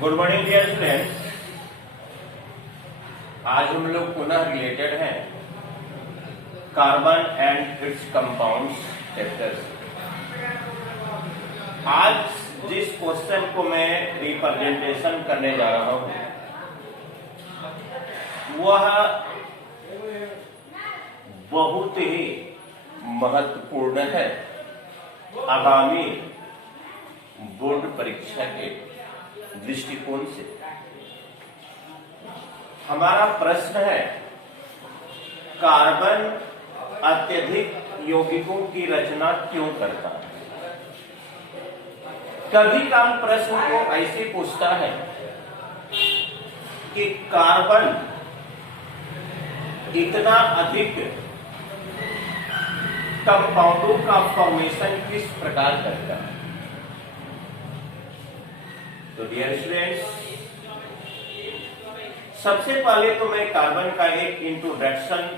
Good morning dear students. आज हम लोग पुनः रिलेटेड हैं carbon and it's compounds chapter से। आज जिस क्वेश्चन को मैं रिप्रेजेंटेशन करने जा रहा हूं वह बहुत ही महत्वपूर्ण है आगामी बोर्ड परीक्षा के दृष्टिकोण से। हमारा प्रश्न है, कार्बन अत्यधिक यौगिकों की रचना क्यों करता है? कभी का प्रश्न को ऐसे पूछता है कि कार्बन इतना अधिक कंपाउंडों का फॉर्मेशन किस प्रकार करता है? तो डियर स्टूडेंट्स, सबसे पहले तो मैं कार्बन का एक इंट्रोडक्शन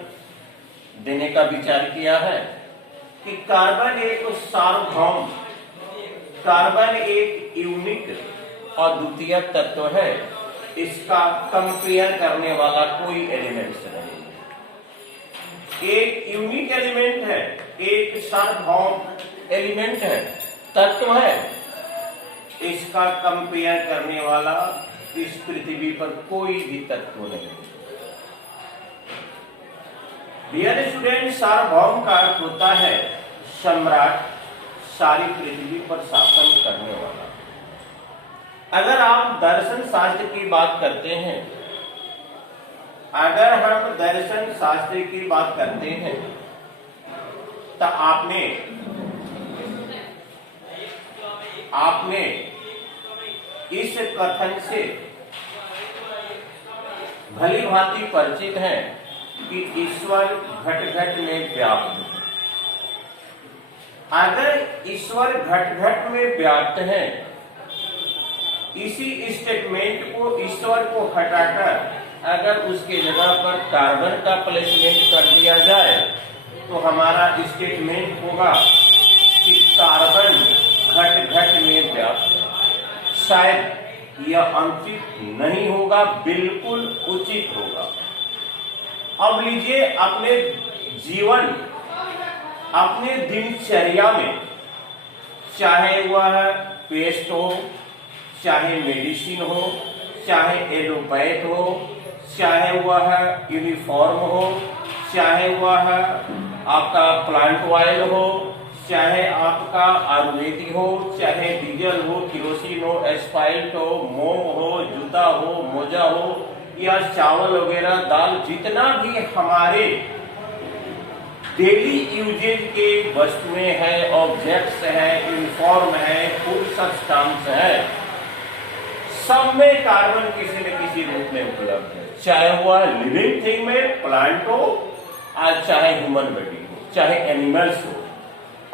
देने का विचार किया है कि कार्बन एक सार्वभौम, कार्बन एक यूनिक और द्वितीय तत्व है। इसका कंपेयर करने वाला कोई एलिमेंट्स नहीं है। एक यूनिक एलिमेंट है, एक सार्वभौम एलिमेंट है, तत्व है। इसका कंपेयर करने वाला इस पृथ्वी पर कोई भी तत्व नहीं। डियर स्टूडेंट, सार्वभौम का अर्थ होता है सम्राट, सारी पृथ्वी पर शासन करने वाला। अगर आप दर्शन शास्त्र की बात करते हैं, अगर हम दर्शन शास्त्र की बात करते हैं तो आपने इस कथन से भली भांति परिचित हैं कि ईश्वर घट घट में व्याप्त है। अगर ईश्वर घट घट में व्याप्त है, इसी स्टेटमेंट को, ईश्वर को हटाकर अगर उसके जगह पर कार्बन का प्लेसमेंट कर दिया जाए तो हमारा स्टेटमेंट होगा कि कार्बन घट घट में व्याप्त है। शायद यह अनुचित नहीं होगा, बिल्कुल उचित होगा। अब लीजिए, अपने जीवन, अपने दिनचर्या में, चाहे वह पेस्ट हो, चाहे मेडिसिन हो, चाहे एलोपैथ हो, चाहे वह यूनिफॉर्म हो, चाहे वह आपका प्लांट ऑयल हो, चाहे आपका आयुर्वेदिक हो, चाहे डीजल हो, किरोसिन हो, एस्फाल्ट हो, मोम हो, जूता हो, मोजा हो, या चावल वगैरह, दाल, जितना भी हमारे डेली यूजेज के वस्तुएं हैं, ऑब्जेक्ट्स हैं, यूनिफॉर्म है, फूड सब्सटेंस है, सब में कार्बन किसी न किसी रूप में उपलब्ध है। चाहे वह लिविंग थिंग में प्लांट हो, चाहे ह्यूमन बॉडी हो, चाहे एनिमल्स हो,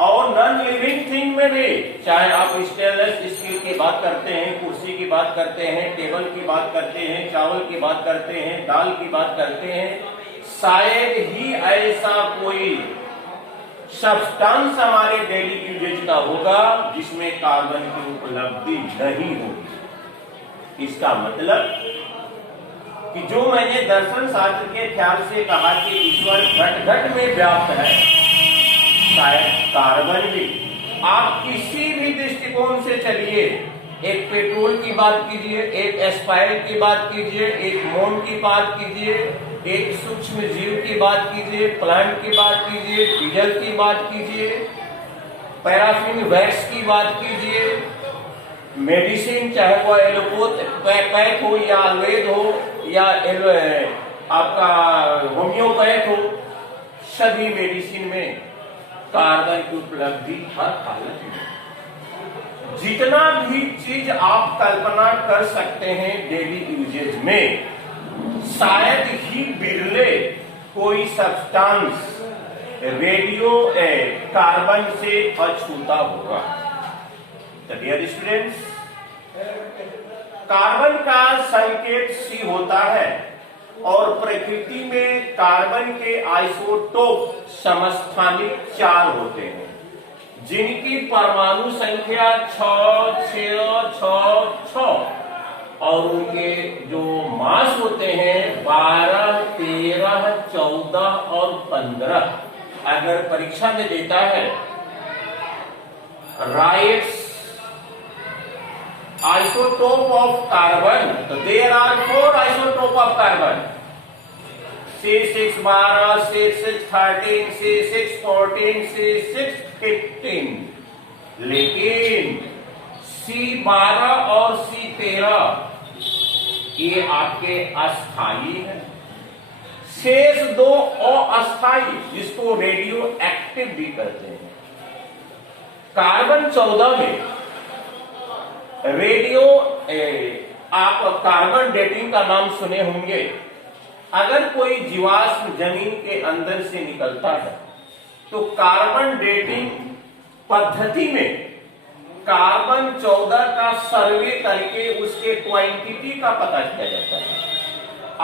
और नॉन लिविंग थिंग में भी, चाहे आप स्टेनलेस स्टील की बात करते हैं, कुर्सी की बात करते हैं, टेबल की बात करते हैं, चावल की बात करते हैं, दाल की बात करते हैं, शायद ही ऐसा कोई सब्सटेंस हमारे डेली यूजेज का होगा जिसमें कार्बन की उपलब्धि नहीं होगी। इसका मतलब कि जो मैंने दर्शन शास्त्र के ख्याल से कहा कि ईश्वर घट घट में व्याप्त है, शायद कार्बन भी। आप किसी भी दृष्टिकोण से चलिए, एक पेट्रोल की बात कीजिए, एक एस्पाइल की बात कीजिए, एक मोम की बात कीजिए, एक सूक्ष्म जीव की बात कीजिए, प्लांट की बात कीजिए, डीजल की बात कीजिए, पैराफिन वैक्स की बात कीजिए, मेडिसिन, चाहे वह एलोपैथ हो या आयुर्वेद हो या आपका होम्योपैथ हो, सभी मेडिसिन में कार्बन की उपलब्धि हर हालत में। जितना भी चीज आप कल्पना कर सकते हैं डेली यूजेज में, शायद ही बिरले कोई सब्सटेंस रेडियो कार्बन से अछूता होगा। तो डियर स्टूडेंट्स, कार्बन का संकेत C होता है और प्रकृति में कार्बन के आइसोटोप समस्थानिक 4 होते हैं, जिनकी परमाणु संख्या 6, 6, 6, 6 अगर परीक्षा में देता है राइट्स आइसोटोप ऑफ कार्बन, तो there are 4 isotope of carbon, C612, C613, C614, C615, लेकिन C12 और C13 ये आपके अस्थायी है, शेष 2 अस्थायी, जिसको रेडियो एक्टिव भी कहते हैं। कार्बन 14 में रेडियो आप कार्बन डेटिंग का नाम सुने होंगे। अगर कोई जीवाश्म जमीन के अंदर से निकलता है तो कार्बन डेटिंग पद्धति में कार्बन 14 का सर्वे करके उसके क्वांटिटी का पता किया जाता है।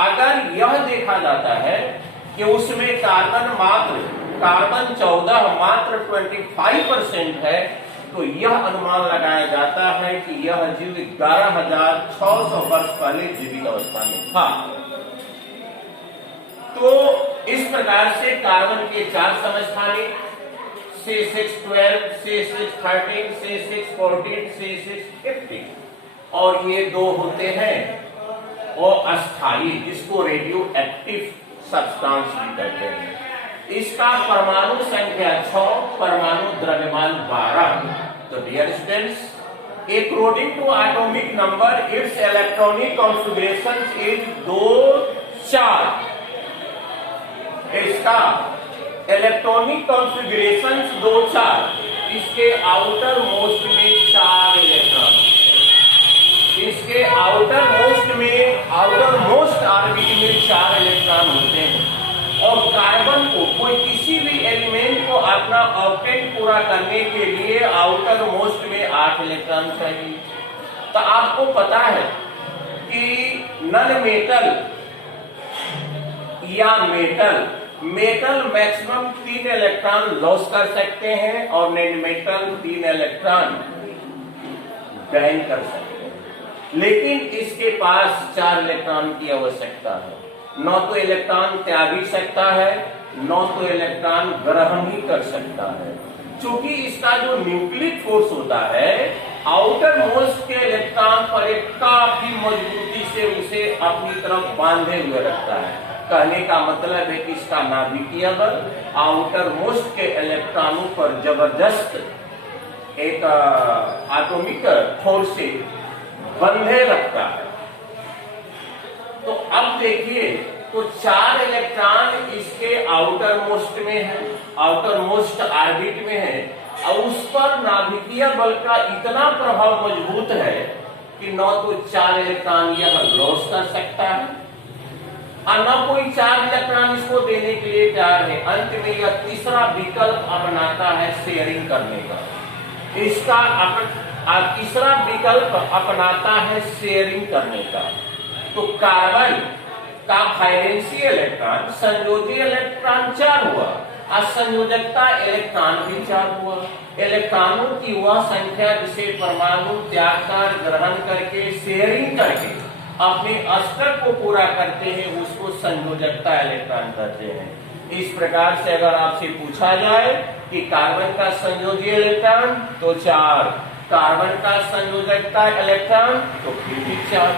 अगर यह देखा जाता है कि उसमें कार्बन 14 मात्र 25% है, तो यह अनुमान लगाया जाता है कि यह जीव 11,600 वर्ष पहले जीवित अवस्था में था। तो इस प्रकार से कार्बन के 4 समस्थानिक C612, C613, C614, C615 और ये 2 होते हैं और अस्थायी, जिसको रेडियो एक्टिव सब्सटेंस भी कहते हैं। इसका परमाणु संख्या 6, परमाणु द्रव्यमान 12। तो dear students, according to atomic number its electronic configuration is 2, 4। इसका इलेक्ट्रॉनिक कॉन्फ़िगरेशन 2, 4। इसके आउटर मोस्ट में 4 इलेक्ट्रॉन, इसके आउटर मोस्ट ऑर्बिट में 4 इलेक्ट्रॉन होते हैं। और कार्बन को कोई किसी भी एलिमेंट को अपना ऑक्टेट पूरा करने के लिए आउटर मोस्ट में 8 इलेक्ट्रॉन चाहिए। तो आपको पता है कि नन मेटल या मेटल मैक्सिमम 3 इलेक्ट्रॉन लॉस कर सकते हैं और नॉन मेटल 3 इलेक्ट्रॉन गेन कर सकते हैं, लेकिन इसके पास 4 इलेक्ट्रॉन की आवश्यकता है। न तो इलेक्ट्रॉन त्याग भी सकता है, न तो इलेक्ट्रॉन ग्रहण ही कर सकता है। क्योंकि इसका जो न्यूक्लियर फोर्स होता है आउटर मोस्ट के इलेक्ट्रॉन पर एक काफी मजबूती से उसे अपनी तरफ बांधे हुए रखता है। कहने का मतलब है कि इसका नाभिकीय बल आउटर मोस्ट के इलेक्ट्रॉनों पर जबरदस्त एक एटॉमिक फोर्स से बंधे रखता है। तो अब देखिए, तो 4 इलेक्ट्रॉन इसके आउटर मोस्ट में है, आउटर मोस्ट ऑर्बिट में है, और उस पर नाभिकीय बल का इतना प्रभाव मजबूत है कि न तो 4 इलेक्ट्रॉन यह लॉस कर सकता है और न कोई 4 इलेक्ट्रॉन इसको देने के लिए तैयार है। अंत में यह तीसरा विकल्प अपनाता है शेयरिंग करने का। इसका तीसरा विकल्प अपनाता है शेयरिंग करने का। तो कार्बन का वैलेंसी इलेक्ट्रॉन संयोजी इलेक्ट्रॉन 4 हुआ और संयोजकता इलेक्ट्रॉन भी 4 हुआ। इलेक्ट्रॉनों की वह संख्या जिसे परमाणु त्याग कर ग्रहण करके शेयरिंग करके अपने अस्तर को पूरा करते हैं उसको संयोजकता इलेक्ट्रॉन कहते हैं। इस प्रकार से अगर आपसे पूछा जाए कि कार्बन का संयोजी इलेक्ट्रॉन तो 4, कार्बन का संयोजकता इलेक्ट्रॉन तो फिर भी 4।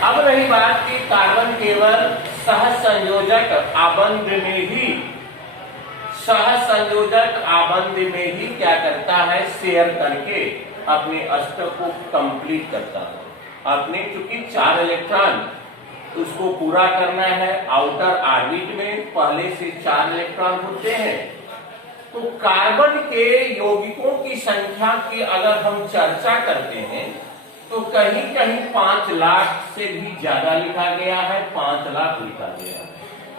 अब रही बात कि कार्बन केवल सहसंयोजक आबंध में ही क्या करता है, शेयर करके अपने अस्तर को कंप्लीट करता है। अपने चूंकि 4 इलेक्ट्रॉन उसको पूरा करना है, आउटर ऑर्बिट में पहले से 4 इलेक्ट्रॉन होते हैं। तो कार्बन के यौगिकों की संख्या की अगर हम चर्चा करते हैं तो कहीं कहीं 5 लाख से भी ज्यादा लिखा गया है, 5 लाख लिखा गया है,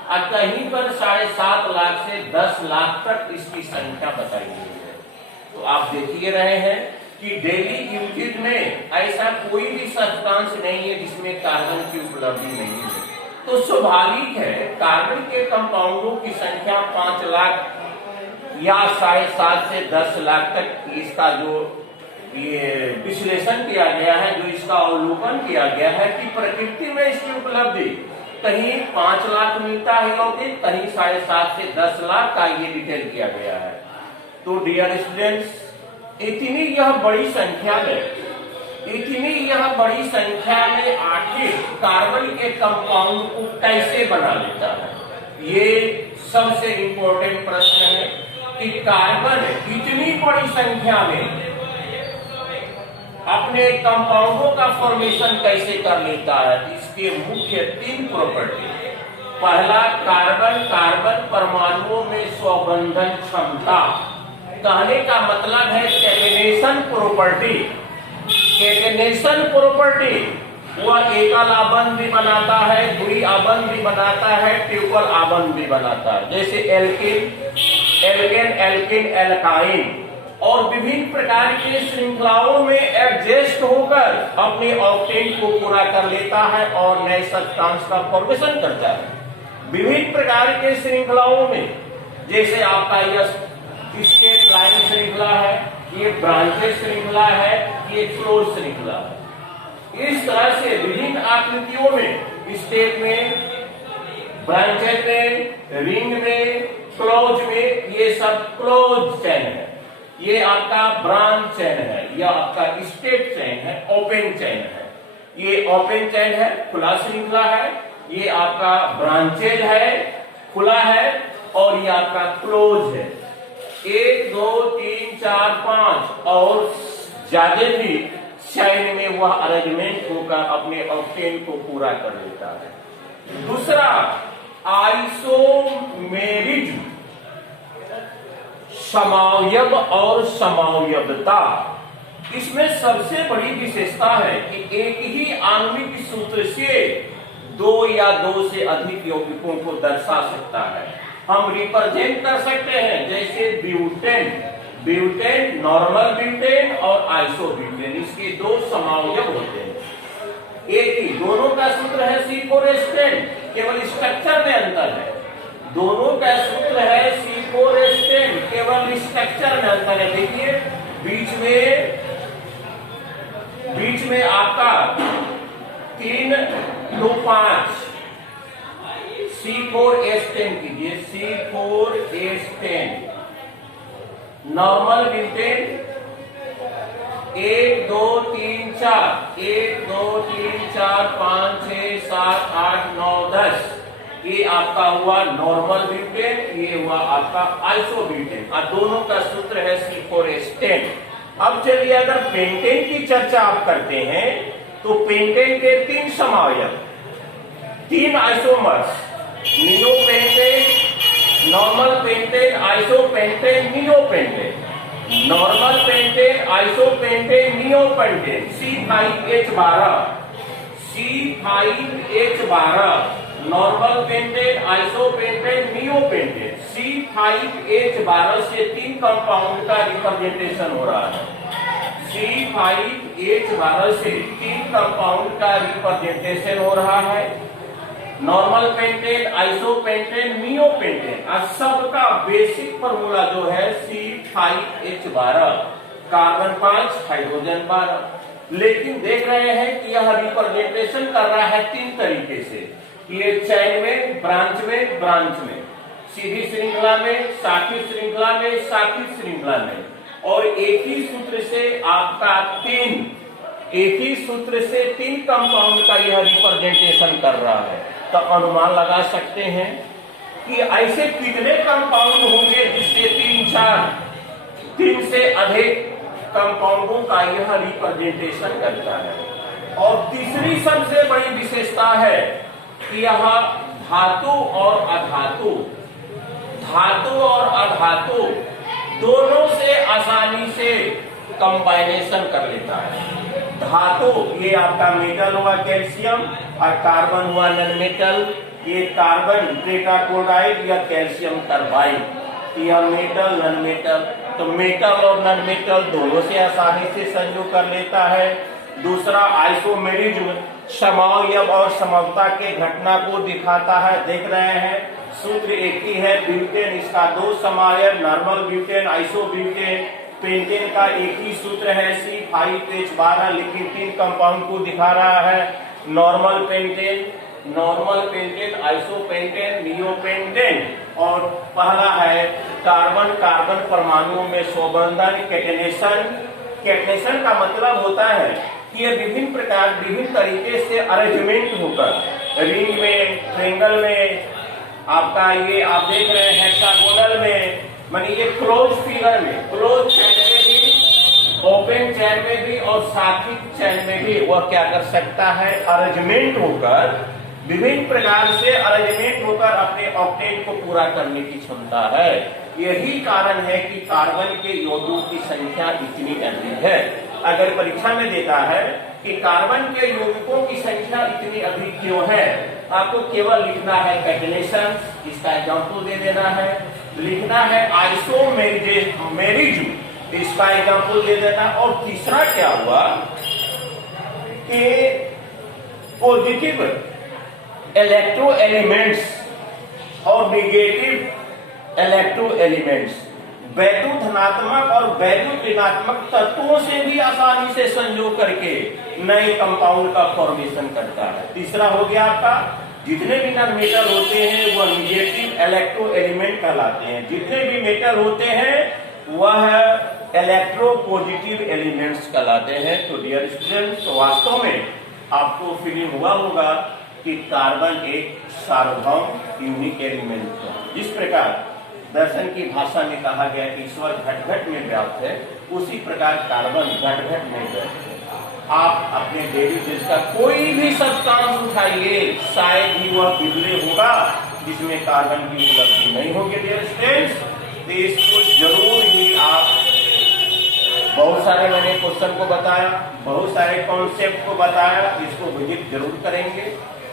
और कहीं पर 7.5 लाख से 10 लाख तक इसकी संख्या बताई गई है। तो आप देख ही रहे हैं कि डेली यूजेज में ऐसा कोई भी सब्सटेंस नहीं है जिसमें कार्बन की उपलब्धि नहीं है। तो स्वाभाविक है कार्बन के कंपाउंडों की संख्या 5 लाख या 7.5 से 10 लाख तक इसका जो ये विश्लेषण किया गया है, जो इसका अवलोकन किया गया है कि प्रकृति में इसकी उपलब्धि कहीं 5 लाख मिलता है यौगिक, कहीं 7.5 से 10 लाख का ये डिटेल किया गया है। तो डियर स्टूडेंट्स, इतनी यह बड़ी संख्या में आखिर कार्बन के कंपाउंड को कैसे बना लेता है, ये सबसे इंपॉर्टेंट प्रश्न है कि कार्बन इतनी बड़ी संख्या में अपने कंपाउंडों का फॉर्मेशन कैसे कर लेता है। इसके मुख्य 3 प्रॉपर्टी। पहला, कार्बन परमाणुओं में स्वबंधन क्षमता। कहने का मतलब है कैटेनेशन प्रॉपर्टी। वह एकल आबंध भी बनाता है, द्वि आबंध भी बनाता है, ट्रिपल आबंध भी बनाता है, जैसे एल्केन, एल्काइन, और विभिन्न प्रकार के श्रृंखलाओं में एडजस्ट होकर अपने ऑक्टेन को पूरा कर लेता है और नए सब्सटेंस का फॉर्मेशन करता है। विभिन्न प्रकार के श्रृंखलाओं में, जैसे आपका यह स्टेट लाइन श्रृंखला है, ये ब्रांचेस श्रृंखला है, ये क्लोज श्रृंखला है। इस तरह से विभिन्न आकृतियों में, स्टेट में, ब्रांचेस में, रिंग में, क्लोज में, ये सब क्लोज चेन है। ये आपका ब्रांच चेन है, यह आपका स्टेट चेन है, ओपन चेन है। ये ओपन चेन है, खुला श्रृंखला है। ये आपका ब्रांचेज है, खुला है, और ये आपका क्लोज है। 1 2 3 4 5 और ज्यादा भी चेन में वह अरेंजमेंट होकर अपने ऑक्टेन को पूरा कर लेता है। दूसरा, आइसोमेरिज्म, समावयव और समावयवता। इसमें सबसे बड़ी विशेषता है कि एक ही आणविक सूत्र से 2 या 2 से अधिक यौगिकों को दर्शा सकता है। हम रिप्रेजेंट कर सकते हैं, जैसे ब्यूटेन, नॉर्मल ब्यूटेन और आइसोब्यूटेन, इसके 2 समावयव होते हैं। एक ही, दोनों का सूत्र है C4H10, केवल स्ट्रक्चर में अंतर है। दोनों का सूत्र है C4H10, केवल स्ट्रक्चर में अंतर है। देखिए बीच में आपका 3 2 5 C4H10 कीजिए, C4H10 नॉर्मल ब्यूटेन 1 2 3 4 1 2 3 4 5 6 7 8 9 10, ये आपका हुआ नॉर्मल ब्यूटेन, ये हुआ आपका आइसोब्यूटेन, और दोनों का सूत्र है C4H10। अब चलिए अगर पेंटेन की चर्चा आप करते हैं तो पेंटेन के 3 समावयव, 3 isomers, neopentane, normal pentane, isopentane, neopentane. Normal pentane, isopentane, neopentane, C5H12 normal pentane, isopentane, neopentane. C5H12 से 3 कंपाउंड का रिप्रेजेंटेशन हो रहा है। C5H12 से 3 कंपाउंड का रिप्रेजेंटेशन हो रहा है। नॉर्मल पेंटेन, आइसोपेंटेन, नियोपेंटेन, और सबका बेसिक फॉर्मूला जो है C5H12, कार्बन 5 हाइड्रोजन 12। लेकिन देख रहे हैं कि यह रिप्रेजेंटेशन कर रहा है 3 तरीके से, ये चेन में, ब्रांच में, सीधी श्रृंखला में, शाखित श्रृंखला में, शाखित श्रृंखला में, और एक ही सूत्र से आपका 3 कंपाउंड का यह रिप्रेजेंटेशन कर रहा है। तो अनुमान लगा सकते हैं कि ऐसे कितने कंपाउंड होंगे जिससे 3 से अधिक कंपाउंडों का यह रिप्रेजेंटेशन करता है। और तीसरी सबसे बड़ी विशेषता है कि यह धातु और अधातु दोनों से आसानी से कंबाइनेशन कर लेता है। धातु, ये आपका मेटल हुआ कैल्शियम, और कार्बन हुआ नॉन मेटल, ये कार्बन टेट्राक्लोराइड या कैल्शियम कार्बाइड। यह मेटल, नॉन मेटल, तो मेटल और नॉन मेटल दोनों से आसानी से संयोग कर लेता है। दूसरा, आइसोमेरिज्म, समावयव और समता के घटना को दिखाता है। देख रहे हैं सूत्र एक ही है, ब्यूटेन, इसका 2 समावयव, नॉर्मल ब्यूटेन, आइसोब्यूटेन। पेंटेन का एक ही सूत्र है C5H12, लेकिन 3 कंपाउंड को दिखा रहा है। Normal pentane, normal pentane, isopentane, neopentane. और पहला है कार्बन कार्बन परमाणुओं में स्वबंधन, कैटेनेशन। कैटेनेशन का मतलब होता है कि ये विभिन्न तरीके से अरेंजमेंट होकर रिंग में, ट्रायंगल में, आपका ये आप देख रहे हैं हेक्सागोनल में, मानी ये क्लोज फिगर में, क्लोज चैन में भी, ओपन चैन में भी और साथिक चैन में भी वह क्या कर सकता है, अरेंजमेंट होकर, विभिन्न प्रकार से अरेंजमेंट होकर अपने ऑक्टेन को पूरा करने की क्षमता है। यही कारण है कि कार्बन के यौगिकों की संख्या इतनी अधिक है। अगर परीक्षा में देता है कि कार्बन के यौगिकों की संख्या इतनी अधिक क्यों है, आपको केवल लिखना है कैटेनेशन, इसका एग्जाम्पल दे देना है, लिखना है आइसोमेरिज्म, इसका एग्जाम्पल दे देना। और तीसरा क्या हुआ कि पॉजिटिव इलेक्ट्रो एलिमेंट्स और निगेटिव इलेक्ट्रो एलिमेंट्स, वैद्युत धनात्मक और वैद्युत ऋणात्मक तत्वों से भी आसानी से संयोग करके नए कंपाउंड का फॉर्मेशन करता है। तीसरा हो गया आपका, जितने भी नॉन मेटल होते हैं वह निगेटिव इलेक्ट्रो एलिमेंट कहलाते हैं, जितने भी मेटल होते हैं वह इलेक्ट्रो पॉजिटिव एलिमेंट्स कहलाते हैं। तो डियर स्टूडेंट्स, वास्तव में आपको फीलिंग हुआ होगा कि कार्बन एक सार्वभौम यूनिक एलिमेंट है। जिस प्रकार दर्शन की भाषा में कहा गया कि ईश्वर घट घट में व्याप्त है, उसी प्रकार कार्बन घट घट में व्याप्त है। आप अपने डेली बेस का कोई भी सब्सटेंस उठाइए, शायद ही वह बिजली होगा जिसमें कार्बन की उपलब्धि नहीं होगी डियर स्टूडेंट्स। तो इसको जरूर ही आप, बहुत सारे मैंने क्वेश्चन को बताया, बहुत सारे कॉन्सेप्ट को बताया, इसको विजिट जरूर करेंगे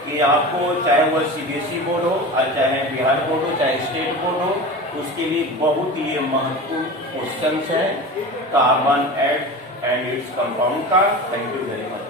कि आपको, चाहे वह सीबीएसई बोर्ड हो और चाहे बिहार बोर्ड हो, चाहे स्टेट बोर्ड हो, उसके लिए बहुत ही महत्वपूर्ण क्वेश्चन है कार्बन एंड इट्स कंपाउंड का। Thank you very much.